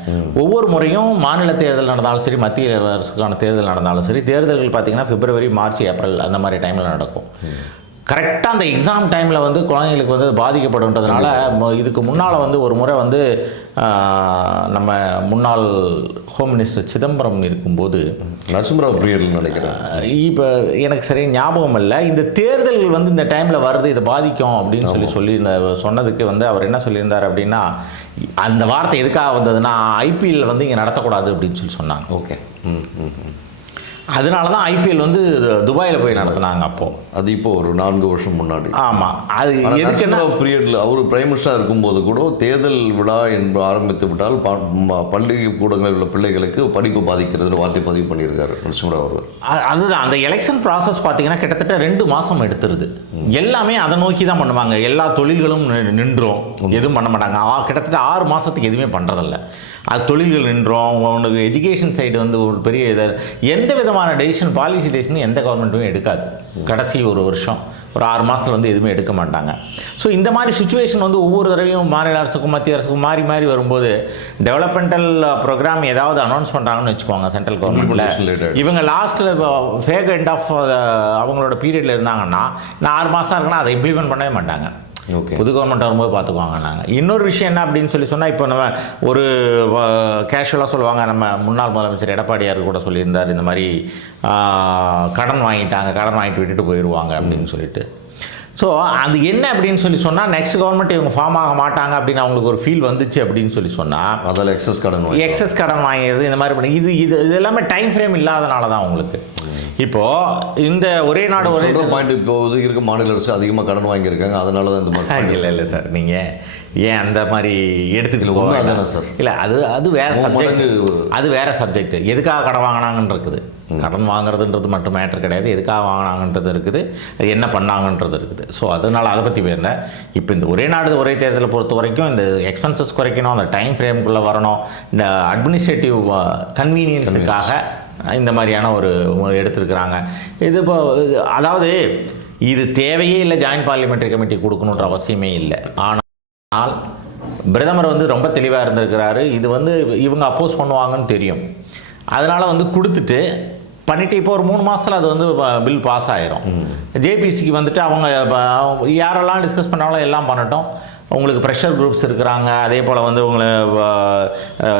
ஒவ்வொரு முறையும் மாநில தேர்தல் நடந்தாலும் சரி, மத்திய அரசுக்கான தேர்தல் நடந்தாலும் சரி, தேர்தல்கள் பார்த்தீங்கன்னா பிப்ரவரி, மார்ச், ஏப்ரல் அந்த மாதிரி டைமில் நடக்கும். கரெக்டாக அந்த எக்ஸாம் டைமில் வந்து குழந்தைங்களுக்கு வந்து பாதிக்கப்படுன்றதுனால இதுக்கு முன்னால் வந்து ஒரு முறை வந்து நம்ம முன்னாள் ஹோம் மினிஸ்டர் சிதம்பரம் இருக்கும்போது நரசிம்மராவ் பீரியட்னு நினைக்கிறேன், இப்போ எனக்கு சரியாக ஞாபகம் இல்லை, இந்த தேர்தல்கள் வந்து இந்த டைமில் வருது, இதை பாதிக்கும் அப்படின்னு சொல்லி சொன்னதுக்கு வந்து அவர் என்ன சொல்லியிருந்தார் அப்படின்னா, அந்த வார்த்தை எதுக்காக வந்ததுன்னா ஐபிஎல் வந்து இங்கே நடத்தக்கூடாது அப்படின்னு சொல்லி சொன்னாங்க. ஓகே. அதனால தான் ஐபிஎல் வந்து துபாயில் போய் நடத்தினாங்க. அப்போது அது இப்போ ஒரு 4 வருஷம் முன்னாடி. ஆமாம். அது எதுக்குன்னா பீரியடில் அவர் பிரைம் மினிஸ்டராக இருக்கும்போது கூட தேர்தல் விழா என்று ஆரம்பித்து விட்டால் பள்ளி கூடங்களில் உள்ள பிள்ளைகளுக்கு படிப்பு பாதிக்கிறது வார்த்தை பதிவு பண்ணியிருக்காரு நரசிம்மராவ் அவர்கள். அதுதான் அந்த எலெக்ஷன் ப்ராசஸ் பார்த்தீங்கன்னா கிட்டத்தட்ட 2 மாதம் எடுத்துருது. எல்லாமே அதை நோக்கி தான் பண்ணுவாங்க. எல்லா தொழில்களும் நின்றோம், எதுவும் பண்ண மாட்டாங்க. கிட்டத்தட்ட 6 மாதத்துக்கு எதுவுமே பண்ணுறதில்ல. அது தொழில்கள் நின்றோம். உனக்கு எஜுகேஷன் சைடு வந்து ஒரு பெரிய எந்த விதமான டெசிஷன், பாலிசி டெசிஷன் எந்த கவர்மெண்ட்டுமே எடுக்காது. கடைசி ஒரு வருஷம் ஒரு 6 மாதத்தில் வந்து எதுவுமே எடுக்க மாட்டாங்க. ஸோ இந்த மாதிரி சுச்சுவேஷன் வந்து ஒவ்வொரு தடவையும் மாநில அரசுக்கும் மத்திய அரசுக்கும் மாறி மாறி வரும்போது டெவலப்மெண்டல் ப்ரோக்ராம் ஏதாவது அனௌன்ஸ் பண்ணுறாங்கன்னு வச்சுக்கோங்க சென்ட்ரல் கவர்மெண்ட்டில், இவங்க லாஸ்ட்டில் ஃபேக் எண்ட் ஆஃப் அவங்களோட பீரியடில் இருந்தாங்கன்னா நான் 6 மாதம் இருக்குன்னா அதை இம்ப்ளிமெண்ட் பண்ணவே மாட்டாங்க. ஓகே. புது கவர்மெண்ட் வரும்போது பார்த்துக்குவாங்க. நாங்கள் இன்னொரு விஷயம் என்ன அப்படின்னு சொன்னால், இப்போ நம்ம ஒரு கேஷுவலாக சொல்லுவாங்க, நம்ம முன்னாள் முதலமைச்சர் எடப்பாடியார் கூட சொல்லியிருந்தார், இந்த மாதிரி கடன் வாங்கிட்டு விட்டுட்டு போயிடுவாங்க அப்படின்னு சொல்லிட்டு. ஸோ அது என்ன அப்படின்னு சொன்னால், நெக்ஸ்ட் கவர்மெண்ட் இவங்க ஃபார்ம் ஆக மாட்டாங்க அப்படின்னு அவங்களுக்கு ஒரு ஃபீல் வந்துச்சு அப்படின்னு சொன்னால், அதில் எக்ஸஸ் கடன் வாங்கிறது இந்த மாதிரி பண்ணி இது எல்லாமே டைம் ஃப்ரேம் இல்லாதனால தான் உங்களுக்கு. இப்போது இந்த ஒரே நாடு ஒரே பாயிண்ட் இப்போ இருக்க மாநில அரசு அதிகமாக கடன் வாங்கியிருக்காங்க, அதனால தான் இந்த மாதிரி. இல்லை சார், நீங்கள் ஏன் அந்த மாதிரி எடுத்துக்கிட்டு போவாங்க சார்? இல்லை, அது வேறு சப்ஜெக்ட். அது வேறு சப்ஜெக்ட். எதுக்காக கடன் வாங்கினாங்கன்னு இருக்குது. கடன் வாங்குறதுன்றது மட்டும் மேட்டர் கிடையாது, எதுக்காக வாங்கினாங்கன்றது இருக்குது, அது என்ன பண்ணாங்கன்றது இருக்குது. ஸோ அதனால் அதை பற்றி பேருந்தேன். இப்போ இந்த ஒரே நாடு ஒரே தேர்தலை பொறுத்த வரைக்கும் இந்த எக்ஸ்பென்சஸ் குறைக்கணும், அந்த டைம் ஃப்ரேமுக்குள்ளே வரணும், இந்த அட்மினிஸ்ட்ரேட்டிவ் கன்வீனியன்ஸுக்காக இந்த மாதிரியான ஒரு எடுத்துருக்குறாங்க. இது இப்போ அதாவது இது தேவையே இல்லை, ஜாயின்ட் பார்லிமெண்ட்ரி கமிட்டி கொடுக்கணுன்ற அவசியமே இல்லை. ஆனால் பிரதமர் வந்து ரொம்ப தெளிவாக இருந்திருக்கிறாரு. இது வந்து இவங்க அப்போஸ் பண்ணுவாங்கன்னு தெரியும், அதனால் வந்து கொடுத்துட்டு பண்ணிவிட்டு இப்போ ஒரு 3 மாதத்தில் அது வந்து பில் பாஸ் ஆகிரும். ஜேபிசிக்கு வந்துட்டு அவங்க யாரெல்லாம் டிஸ்கஸ் பண்ணாலும் எல்லாம் பண்ணட்டும். உங்களுக்கு ப்ரெஷர் குரூப்ஸ் இருக்கிறாங்க, அதே போல் வந்து உங்களை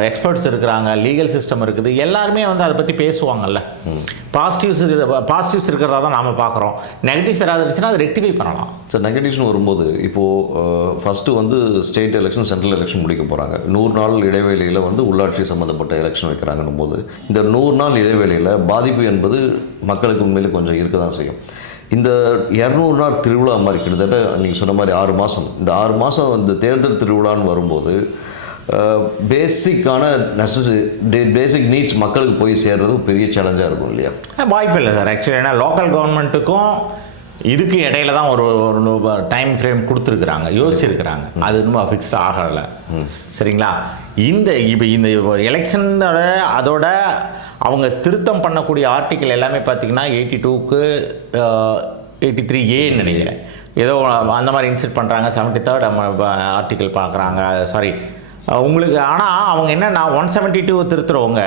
எக்ஸ்பர்ட்ஸ் இருக்கிறாங்க, லீகல் சிஸ்டம் இருக்குது, எல்லாருமே வந்து அதை பற்றி பேசுவாங்கல்ல. பாசிட்டிவ்ஸ் இருக்கிறதா தான் நாம் பார்க்குறோம். நெகட்டிவ்ஸ் ஏதாவது இருந்துச்சுன்னா அதை ரெக்டிஃபை பண்ணலாம். சார், நெகட்டிவ்ஸ்னு வரும்போது இப்போது ஃபஸ்ட்டு வந்து ஸ்டேட் எலெக்ஷன், சென்ட்ரல் எலெக்ஷன் முடிக்க போகிறாங்க. 100 நாள் இடைவேளையில் வந்து உள்ளாட்சி சம்மந்தப்பட்ட எலெக்ஷன் வைக்கிறாங்கன்னும் போது இந்த 100 நாள் இடைவேளையில் பாதிப்பு என்பது மக்களுக்கு உண்மையிலே கொஞ்சம் இருக்க தான் செய்யும். இந்த 200 நாள் திருவிழா மாதிரி கிட்டத்தட்ட நீங்கள் சொன்ன மாதிரி 6 மாதம், இந்த 6 மாதம் இந்த தேர்தல் திருவிழான்னு வரும்போது பேசிக்கான பேசிக் நீட்ஸ் மக்களுக்கு போய் சேர்றது பெரிய சேலஞ்சாக இருக்கும் இல்லையா? வாய்ப்பு இல்லை சார். ஆக்சுவலி ஏன்னா லோக்கல் கவர்மெண்ட்டுக்கும் இதுக்கு இடையில தான் ஒரு டைம் ஃப்ரேம் கொடுத்துருக்குறாங்க, யோசிச்சிருக்கிறாங்க. அது இன்னும் ஃபிக்ஸ்ட் ஆகலை. சரிங்களா? இப்போ இந்த எலெக்ஷனோட அதோட அவங்க திருத்தம் பண்ணக்கூடிய ஆர்டிக்கல் எல்லாமே பார்த்திங்கன்னா 82க்கு 83A நினைக்கிறேன், ஏதோ அந்த மாதிரி இன்செர்ட் பண்ணுறாங்க. 73rd ஆர்டிக்கல் பார்க்குறாங்க. சாரி உங்களுக்கு. ஆனால் அவங்க என்னென்னா 172 திருத்துறவங்க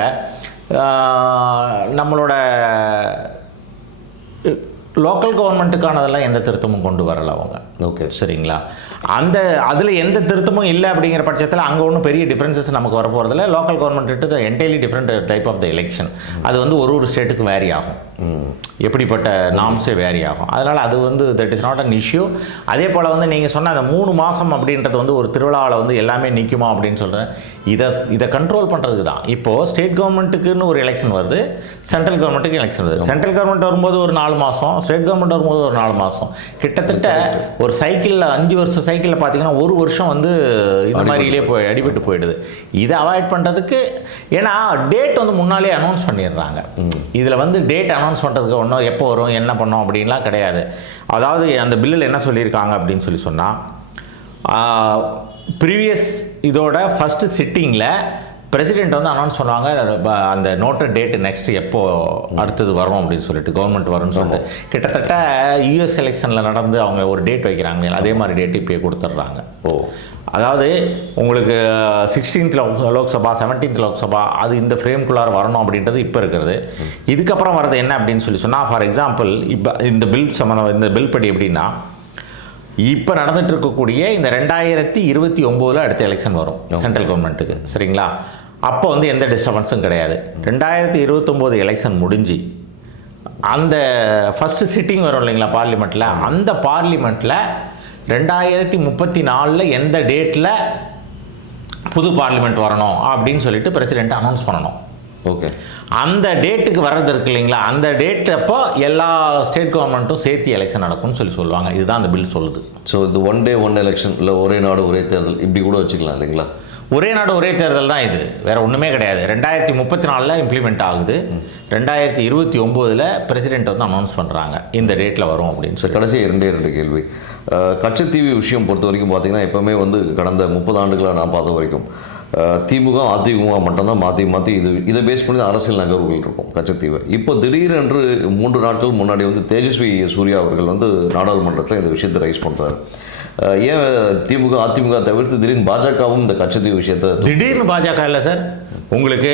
நம்மளோட லோக்கல் கவர்மெண்ட்டுக்கானதெல்லாம் எந்த திருத்தமும் கொண்டு வரலை அவங்க. ஓகே, சரிங்களா? அதில் எந்த திருத்தமும் இல்லை அப்படிங்கிற பட்சத்தில் அங்கே ஒன்றும் பெரிய டிஃப்ரென்சஸ் நமக்கு வர போகிறதில்ல. Local government entirely different type of the election. அது வந்து ஒரு ஸ்டேட்டுக்கு வேரி ஆகும், எப்படிப்பட்ட நார்ம்ஸே வேரி ஆகும். அதனால் அது வந்து that is not an issue. அதே போல் வந்து நீங்கள் சொன்ன அந்த 3 மாதம் அப்படின்றது வந்து ஒரு திருவிழாவில் வந்து எல்லாமே நிற்குமா அப்படின்னு சொல்கிறேன். இதை கண்ட்ரோல் பண்ணுறதுக்கு தான். இப்போது ஸ்டேட் கவர்மெண்ட்டுக்குன்னு ஒரு எலெக்ஷன் வருது, சென்ட்ரல் கவர்மெண்ட்டுக்கு எலெக்ஷன் வருது. சென்ட்ரல் கவர்மெண்ட் வரும்போது ஒரு 4 மாதம், ஸ்டேட் கவர்மெண்ட் வரும்போது ஒரு 4 மாதம். கிட்டத்தட்ட ஒரு சைக்கிளில் 5 வருஷம் சைக்கிளில் பார்த்தீங்கன்னா 1 வருஷம் வந்து இந்த மாதிரிலே அடிபட்டு போயிடுது. இதை அவாய்ட் பண்ணுறதுக்கு, ஏன்னா டேட் வந்து முன்னாலே அனௌன்ஸ் பண்ணிடுறாங்க. இதில் வந்து டேட் அனௌன்ஸ் பண்ணுறதுக்கு ஒன்றும் எப்போ வரும் என்ன பண்ணோம் அப்படின்லாம் கிடையாது. அதாவது அந்த பில்லில் என்ன சொல்லியிருக்காங்க அப்படின்னு சொன்னால், ப்ரீவியஸ் இதோட ஃபஸ்ட்டு சிட்டிங்கில் பிரசிடென்ட் வந்து அனௌன்ஸ் பண்ணுவாங்க அந்த நோட்டட் டேட் நெக்ஸ்ட் எப்போ அடுத்தது வரும் அப்படின்னு சொல்லிட்டு கவர்மெண்ட் வரும்னு சொல்லிட்டு கிட்டத்தட்ட யூஎஸ் எலெக்ஷனில் நடந்து அவங்க ஒரு டேட் வைக்கிறாங்க, அதே மாதிரி டேட் இப்போயே கொடுத்துட்றாங்க. அதாவது உங்களுக்கு 16th லோக்சபா 17th லோக்சபா அது இந்த ஃப்ரேம்குள்ளார வரணும் அப்படின்றது இப்போ இருக்கிறது. இதுக்கப்புறம் வரது என்ன அப்படின்னு சொன்னால், ஃபார் எக்ஸாம்பிள் இப்போ இந்த பில் படி எப்படின்னா, இப்போ நடந்துட்டு இருக்கக்கூடிய இந்த 2029 அடுத்த எலெக்ஷன் வரும் சென்ட்ரல் கவர்மெண்ட்டுக்கு, சரிங்களா? அப்போ வந்து எந்த டிஸ்டர்பன்ஸும் கிடையாது. 2029 எலெக்ஷன் முடிஞ்சு அந்த ஃபஸ்ட்டு சிட்டிங் வரும் இல்லைங்களா பார்லிமெண்ட்டில், அந்த பார்லிமெண்ட்டில் 2034 எந்த டேட்டில் புது பார்லிமெண்ட் வரணும் அப்படின்னு சொல்லிட்டு பிரசிடெண்ட் அனௌன்ஸ் பண்ணணும். ஓகே, அந்த டேட்டுக்கு வர்றது இருக்கு இல்லைங்களா, அந்த டேட் அப்போ எல்லா ஸ்டேட் கவர்மெண்ட்டும் சேர்த்து எலெக்ஷன் நடக்கும்னு சொல்லுவாங்க. இதுதான் அந்த பில் சொல்லுது. ஸோ இது ஒன் டே ஒன் எலெக்ஷன் இல்லை ஒரே நாடு ஒரே தேர்தல் இப்படி கூட வச்சுக்கலாம் இல்லைங்களா? ஒரே நாடு ஒரே தேர்தல் தான் இது, வேறு ஒன்றுமே கிடையாது. 2034 இம்ப்ளிமெண்ட் ஆகுது, 2029 பிரசிடெண்ட் வந்து அனௌன்ஸ் பண்ணுறாங்க இந்த டேட்டில் வரும் அப்படின்னு சொல்லி. கடைசி ரெண்டு கேள்வி. கச்சத்தீவு விஷயம் பொறுத்த வரைக்கும் பார்த்தீங்கன்னா எப்போவுமே வந்து கடந்த 30 ஆண்டுகளாக நான் பார்த்த வரைக்கும் திமுக அதிமுக மட்டும்தான் மாற்றி இதை பேஸ் பண்ணி அரசியல் நகர்வுகள் இருக்கும் கச்சத்தீவை. இப்போ திடீரென்று 3 நாட்கள் முன்னாடி வந்து தேஜஸ்வி சூர்யா அவர்கள் வந்து நாடாளுமன்றத்தில் இந்த விஷயத்தை ரைஸ் பண்ணுறாரு. ஏன் திமுக அதிமுக தவிர்த்து திடீர்னு பாஜகவும் இந்த கச்சத்தீவு விஷயத்தை? திடீர்னு பாஜக இல்லை சார், உங்களுக்கு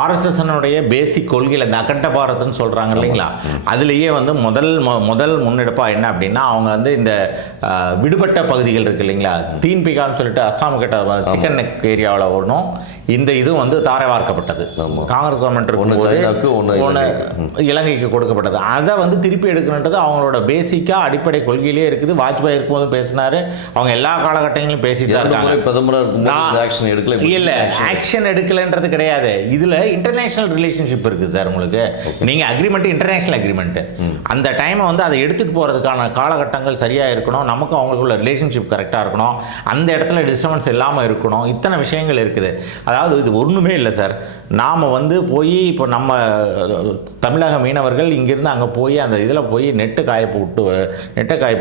ஆர்எஸ்எஸ்னுடைய பேசிக் கொள்கையில் இந்த அகண்ட பாரத்னு சொல்கிறாங்க இல்லைங்களா, அதுலேயே வந்து முதல் முன்னெடுப்பாக என்ன அப்படின்னா, அவங்க வந்து இந்த விடுபட்ட பகுதிகள் இருக்குது இல்லைங்களா, தீன்பிகான்னு சொல்லிட்டு அஸ்ஸாம் கிட்ட சிக்கன் நெக் ஏரியாவில் ஒன்றும் இந்த இதுவும் வந்து தாரை வார்க்கப்பட்டது. காங்கிரஸ் கவர்மெண்ட் ஒன்று இலங்கைக்கு கொடுக்கப்பட்டது. அதை வந்து திருப்பி எடுக்கணுன்றது அவங்களோட பேசிக்காக அடிப்படை கொள்கையிலே இருக்குது. வாஜ்பாய் இருக்கும்போது பேசினார், அவங்க எல்லா காலகட்டங்களிலும் பேசிட்டு தான் இருக்காங்க. இல்லை, ஆக்ஷன் எடுக்கலைன்றது கிடையாது. இதுல இன்டர்நேஷனல் ரிலேஷன்ஷிப் இருக்கு சார். உங்களுக்கு நீங்க அக்ரிமெண்ட் இன்டர்நேஷனல் அக்ரிமெண்ட், அந்த டைமை வந்து அதை எடுத்துட்டு போறதுக்கான காலகட்டங்கள் சரியா இருக்கணும், நமக்கு அவங்களுக்குள்ள ரிலேஷன்ஷிப் கரெக்டா இருக்கணும், அந்த இடத்துல டிஸ்டர்பன்ஸ் இல்லாமல் இருக்கணும். இத்தனை விஷயங்கள் இருக்குது. அதாவது இது ஒன்றுமே இல்லை சார். நாம் வந்து போய் இப்போ நம்ம தமிழக மீனவர்கள் இங்கேருந்து அங்கே போய் அந்த இதில் போய் நெட்டை காய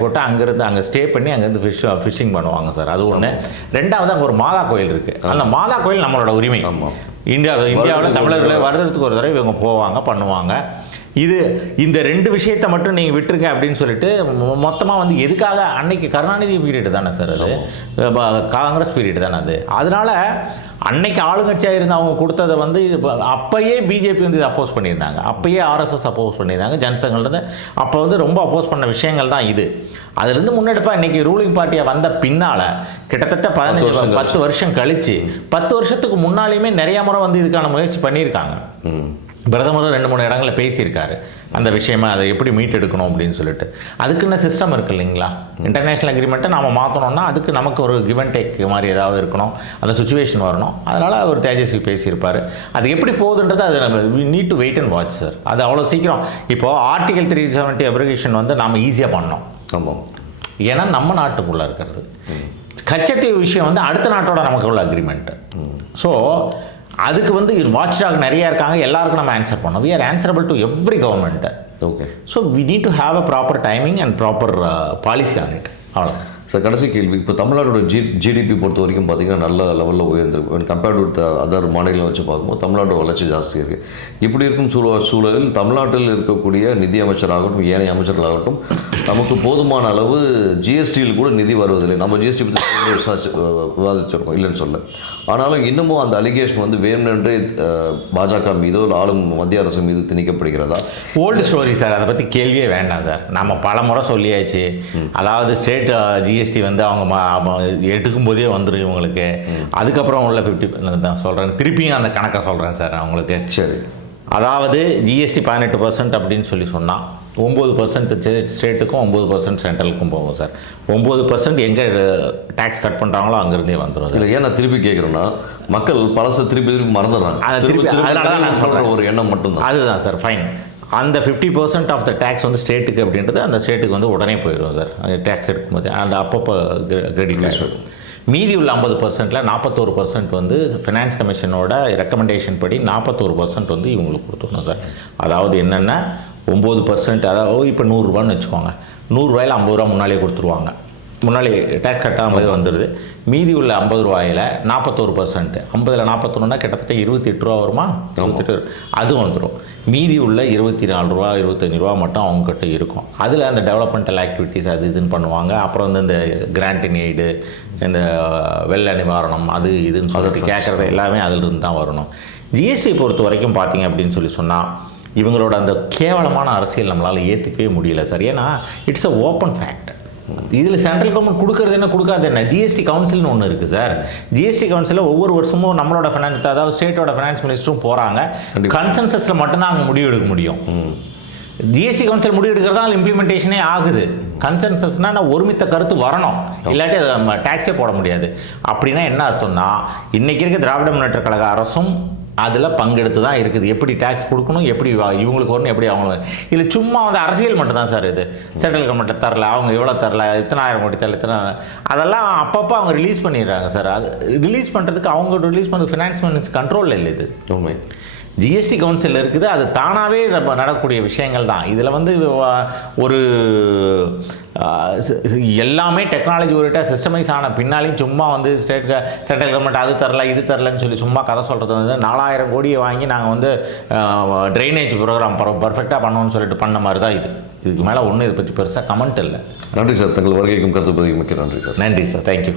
போட்டு அங்கேருந்து அங்கே ஸ்டே பண்ணி அங்கேருந்து ஃபிஷிங் பண்ணுவாங்க சார். அது ஒன்று. ரெண்டாவது அங்கே ஒரு மாதா கோயில் இருக்குது. அந்த மாதா கோயில் நம்மளோட உரிமை. இந்தியாவில் தமிழர்களை வருடத்துக்கு ஒரு தடவை இவங்க போவாங்க பண்ணுவாங்க. இந்த 2 விஷயத்தை மட்டும் நீங்கள் விட்டுருங்க அப்படின்னு சொல்லிட்டு மொத்தமாக வந்து எதுக்காக அன்னைக்கு கருணாநிதி பீரியடு தானே சார், அது காங்கிரஸ் பீரியடு தானே அது. அதனால அன்னைக்கு ஆளுங்கட்சியாக இருந்து அவங்க கொடுத்ததை வந்து அப்பயே பிஜேபி வந்து இதை அப்போஸ் பண்ணியிருந்தாங்க, அப்பயே ஆர்எஸ்எஸ் அப்போஸ் பண்ணியிருந்தாங்க, ஜனசங்கள்லேருந்து அப்போ வந்து ரொம்ப அப்போஸ் பண்ண விஷயங்கள் தான் இது. அதுலேருந்து முன்னெடுப்பாக இன்றைக்கி ரூலிங் பார்ட்டியாக வந்த பின்னால் கிட்டத்தட்ட 10 வருஷம் கழித்து 10 வருஷத்துக்கு முன்னாலேயுமே நிறையா முறை வந்து இதுக்கான முயற்சி பண்ணியிருக்காங்க. பிரதமரும் 2-3 இடங்களில் பேசியிருக்காரு அந்த விஷயமா, அதை எப்படி மீட்டெடுக்கணும் அப்படின்னு சொல்லிட்டு. அதுக்குன்னு சிஸ்டம் இருக்குது இல்லைங்களா. இன்டர்நேஷ்னல் அக்ரிமெண்ட்டை நம்ம மாற்றணும்னா அதுக்கு நமக்கு ஒரு கிவ் அண்ட் டேக் மாதிரி ஏதாவது இருக்கணும், அந்த சுச்சுவேஷன் வரணும். அதனால் அவர் தேஜஸ்வி பேசியிருப்பார். அது எப்படி போகுதுன்றது அது நம்ம need to wait and watch sir. அது அவ்வளோ சீக்கிரம் இப்போது ஆர்டிகல் 370 அப்ரிகேஷன் வந்து நாம் ஈஸியாக பண்ணோம். ஆமாம், ஏன்னா நம்ம நாட்டுக்குள்ளே இருக்கிறது. கச்சத்தீவு விஷயம் வந்து அடுத்த நாட்டோட நமக்கு உள்ள அக்ரிமெண்ட்டு. ஸோ அதுக்கு வந்து வாட்ச் டாக் நிறையா இருக்காங்க, எல்லாருக்கும் நம்ம ஆன்சர் பண்ணோம். We are answerable to every government. Okay, so we need to have a proper timing and proper policy on it. அவ்வளோ சார். கடைசி கேள்வி. இப்போ தமிழ்நாடோட ஜிடிபி பொறுத்த வரைக்கும் பார்த்தீங்கன்னா நல்ல லெவலில் உயர்ந்திருக்கு. கம்பேர்ட் வித் அதர் மாநிலம் வச்சு பார்க்கும்போது தமிழ்நாட்டோட வளர்ச்சி ஜாஸ்தி இருக்குது. இப்படி இருக்கும் சூழலில் தமிழ்நாட்டில் இருக்கக்கூடிய நிதி அமைச்சராகட்டும் ஏனைய அமைச்சர்களாகட்டும் நமக்கு போதுமான அளவு ஜிஎஸ்டியில் கூட நிதி வருவதில்லை. நம்ம ஜிஎஸ்டி பற்றி விவாதிச்சிருக்கோம், இல்லைன்னு சொல்ல. ஆனாலும் இன்னமும் அந்த அலிகேஷன் வந்து வேணுமென்றே பாஜக மீதோ இல்லை ஆளும் மத்திய அரசு மீது திணிக்கப்படுகிறதா? ஓல்டு ஸ்டோரி சார், அதை பற்றி கேள்வியே வேண்டாம் சார். நம்ம பல முறை சொல்லியாச்சு. அதாவது ஸ்டேட் ஜிஎஸ்டி வந்து அவங்க எடுக்கும் போதே வந்துடும் இவங்களுக்கு. அதுக்கப்புறம் உள்ள 50 தான் சொல்கிறேன், திருப்பியும் அந்த கணக்கை சொல்கிறேன் சார் அவங்களுக்கு. சரி, அதாவது ஜிஎஸ்டி 18% அப்படின்னு சொன்னால் 9% ஸ்டேட்டுக்கும் 9% சென்ட்ரலுக்கும் போகும் சார். 9% எங்கே டேக்ஸ் கட் பண்ணுறாங்களோ அங்கேருந்தே வந்துடும். இல்லை, ஏன் நான் திருப்பி கேட்குறேன்னா மக்கள் பழசை திருப்பி மறந்துடுறாங்க. அதனால தான் நான் சொல்கிற ஒரு எண்ணம் மட்டும்தான். அதுதான் சார், ஃபைன். அந்த 50% ஆஃப் த டேக்ஸ் வந்து ஸ்டேட்டுக்கு அப்படின்றது அந்த ஸ்டேட்டுக்கு வந்து உடனே போயிடும் சார். அந்த டேக்ஸ் எடுக்கும்போது அந்த அப்பப்போ கிரெடிட் ஆகிடும். மீதி உள்ள 50%ல் 41% வந்து ஃபினான்ஸ் கமிஷனோட ரெக்கமெண்டேஷன் படி 41% வந்து இவங்களுக்கு கொடுத்துடணும் சார். அதாவது என்னென்னா 9%, அதாவது இப்போ 100 ரூபான்னு வச்சுக்கோங்க, 100 ரூபாயில் 50 ரூபா முன்னாலே கொடுத்துருவாங்க. முன்னாடி டேக்ஸ் கட்டாமல் வந்துடுது. மீதி உள்ள 50 ரூபாயில் 41%, 50ல் 41னா கிட்டத்தட்ட 28 ரூபா வருமா, 28 அது வந்துடும். மீதி உள்ள 24 ரூபா 25 ரூபா மட்டும் அவங்ககிட்ட இருக்கும். அதில் அந்த டெவலப்மெண்டல் ஆக்டிவிட்டீஸ் அது இதுன்னு பண்ணுவாங்க. அப்புறம் வந்து இந்த கிராண்ட் இன் எய்டு, இந்த வெள்ள நிவாரணம், அது இதுன்னு சொல்லிட்டு கேட்குறது எல்லாமே அதிலிருந்து தான் வரணும். ஜிஎஸ்டி பொறுத்த வரைக்கும் பார்த்தீங்க அப்படின்னு சொன்னால் இவங்களோட அந்த கேவலமான அரசியல் நம்மளால் ஏற்றுக்கவே முடியல சார். ஏன்னா இட்ஸ் அ ஓப்பன் ஃபேக்ட். இதில் சென்ட்ரல் கவர்மெண்ட் கொடுக்கறது என்ன கொடுக்காது என்ன, ஜிஎஸ்டி கவுன்சில்னு ஒன்று இருக்குது சார். ஜிஎஸ்டி கவுன்சிலில் ஒவ்வொரு வருஷமும் நம்மளோட ஃபினான்ஸ், அதாவது ஸ்டேட்டோட ஃபினான்ஸ் மினிஸ்டரும் போகிறாங்க. கன்சென்சஸில் மட்டும்தான் அங்கே முடிவு எடுக்க முடியும். ஜிஎஸ்டி கவுன்சில் முடிவு எடுக்கிறதா இம்ப்ளிமெண்டேஷனே ஆகுது. கன்சென்சஸ்னால் நான் ஒருமித்த கருத்து வரணும், இல்லாட்டி அதை நம்ம டேக்ஸே போட முடியாது. அப்படின்னா என்ன அர்த்தம்னா இன்றைக்கி இருக்க திராவிட முன்னேற்ற கழக அரசும் அதில் பங்கெடுத்து தான் இருக்குது. எப்படி டேக்ஸ் கொடுக்கணும், எப்படி இவங்களுக்கு வரணும், எப்படி அவங்களுக்கு. இதில் சும்மா வந்து அரசியல் மட்டும்தான் சார். இது சென்ட்ரல் கவர்மெண்ட்டை தரல, அவங்க எவ்வளோ தரல, இத்தனை ஆயிரம் கோடி தரல, இத்தனை, அதெல்லாம் அப்பப்போ அவங்க ரிலீஸ் பண்ணிடுறாங்க சார். அது ரிலீஸ் பண்ணுறதுக்கு அவங்க ரிலீஸ் பண்ணுறது ஃபினான்ஸ் மினிஸ்டர் கண்ட்ரோலில் இல்லை. இது உண்மை. ஜிஎஸ்டி கவுன்சில் இருக்குது, அது தானாகவே நடக்கக்கூடிய விஷயங்கள் தான். இதில் வந்து ஒரு எல்லாமே டெக்னாலஜி ஓரியன்டாக சிஸ்டமைஸ் ஆன பின்னாலையும் சும்மா வந்து சென்ட்ரல் கவர்மெண்ட் அது தரல இது தரலன்னு சொல்லி சும்மா கதை சொல்கிறது வந்து 4000 கோடியை வாங்கி நாங்கள் வந்து ட்ரைனேஜ் ப்ரோக்ராம் பர்ஃபெக்டாக பண்ணணும்னு சொல்லிட்டு பண்ண மாதிரி தான் இது. இதுக்கு மேலே ஒன்றும் இதை பற்றி பெருசாக கமெண்ட் இல்லை. நன்றி சார், தங்கள் வருகைக்கும் கருத்து பதிவு மிக்க நன்றி சார். நன்றி சார், தேங்க்யூ.